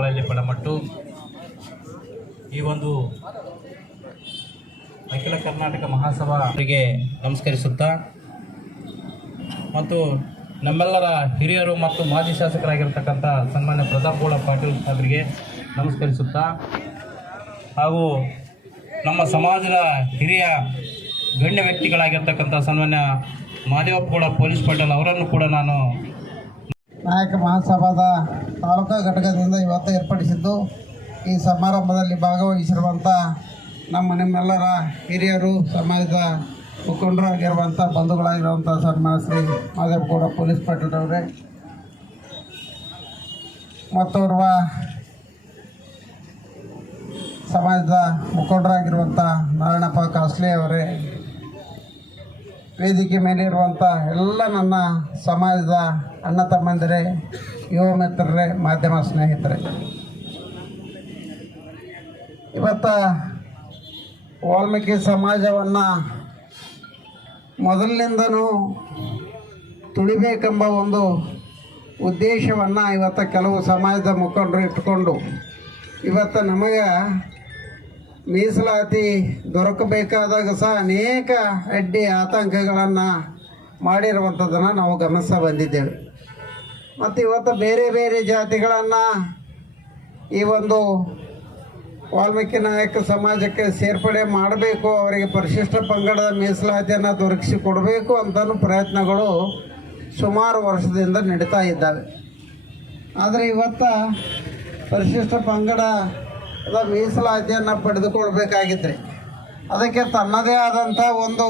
ಪಾದಗಳಲ್ಲಿ ಪಡಮಟ್ಟು ಈ ಒಂದು ಅಖಿಲ ಕರ್ನಾಟಕ ಮಹಾಸಭಾಗೆ ನಮಸ್ಕರಿಸುತ್ತಾ ಮತ್ತು ನಮ್ಮೆಲ್ಲರ ಹಿರಿಯರು ಮತ್ತು ಮಾಜಿ ಶಾಸಕರಾಗಿರ್ತಕ್ಕಂಥ ಸನ್ಮಾನ್ಯ ಪ್ರತಾಪ್ಗೌಡ ಪಾಟೀಲ್ ಅವರಿಗೆ ನಮಸ್ಕರಿಸುತ್ತಾ ಹಾಗೂ ನಮ್ಮ ಸಮಾಜದ ಹಿರಿಯ ಗಣ್ಯ ವ್ಯಕ್ತಿಗಳಾಗಿರ್ತಕ್ಕಂಥ ಸನ್ಮಾನ್ಯ ಮಾದೇವಪ್ಪಗೌಡ ಪೊಲೀಸ್ ಪಾಟೀಲ್ ಅವರನ್ನು ಕೂಡ ನಾನು ನಾಯಕ ಮಹಾಸಭಾದ ತಾಲೂಕಾ ಘಟಕದಿಂದ ಇವತ್ತು ಏರ್ಪಡಿಸಿದ್ದು ಈ ಸಮಾರಂಭದಲ್ಲಿ ಭಾಗವಹಿಸಿರುವಂಥ ನಿಮ್ಮೆಲ್ಲರ ಹಿರಿಯರು ಸಮಾಜದ ಮುಖಂಡರಾಗಿರುವಂಥ ಬಂಧುಗಳಾಗಿರುವಂಥ ಸನ್ಮಾನ್ಯ ಶ್ರೀ ಮಾದೇವಪ್ಪಗೌಡ ಪೊಲೀಸ್ ಪಾಟೀಲ್ ಅವರೇ ಮತ್ತೋರ್ವ ಸಮಾಜದ ಮುಖಂಡರಾಗಿರುವಂಥ ನಾರಾಯಣಪ್ಪ ಕಾಸ್ಲೆ ಅವರೇ, ವೇದಿಕೆ ಮೇಲೆ ಇರುವಂಥ ಎಲ್ಲ ನನ್ನ ಸಮಾಜದ ಅಣ್ಣ ತಮ್ಮಂದಿರೇ, ಯುವ ಮಿತ್ರರೇ, ಮಾಧ್ಯಮ ಸ್ನೇಹಿತರೆ, ಇವತ್ತು ವಾಲ್ಮೀಕಿ ಸಮಾಜವನ್ನು ಮೊದಲಿನಿಂದನೂ ತುಳಿಬೇಕೆಂಬ ಒಂದು ಉದ್ದೇಶವನ್ನು ಇವತ್ತು ಕೆಲವು ಸಮಾಜದ ಮುಖಂಡರು ಇಟ್ಕೊಂಡು ಇವತ್ತು ನಮಗೆ ಮೀಸಲಾತಿ ದೊರಕಬೇಕಾದಾಗ ಸಹ ಅನೇಕ ಅಡ್ಡಿ ಆತಂಕಗಳನ್ನು ಮಾಡಿರುವಂಥದ್ದನ್ನು ನಾವು ಗಮನಿಸ್ತಾ ಬಂದಿದ್ದೇವೆ. ಮತ್ತು ಇವತ್ತು ಬೇರೆ ಬೇರೆ ಜಾತಿಗಳನ್ನು ಈ ಒಂದು ವಾಲ್ಮೀಕಿ ನಾಯಕ ಸಮಾಜಕ್ಕೆ ಸೇರ್ಪಡೆ ಮಾಡಬೇಕು, ಅವರಿಗೆ ಪರಿಶಿಷ್ಟ ಪಂಗಡದ ಮೀಸಲಾತಿಯನ್ನು ದೊರಕಿಸಿ ಕೊಡಬೇಕು ಅಂತಲೂ ಪ್ರಯತ್ನಗಳು ಸುಮಾರು ವರ್ಷದಿಂದ ನಡೀತಾ ಇದ್ದಾವೆ. ಆದರೆ ಇವತ್ತು ಪರಿಶಿಷ್ಟ ಪಂಗಡದ ಮೀಸಲಾತಿಯನ್ನು ಪಡೆದುಕೊಳ್ಬೇಕಾಗಿದ್ದರೆ ಅದಕ್ಕೆ ತನ್ನದೇ ಆದಂಥ ಒಂದು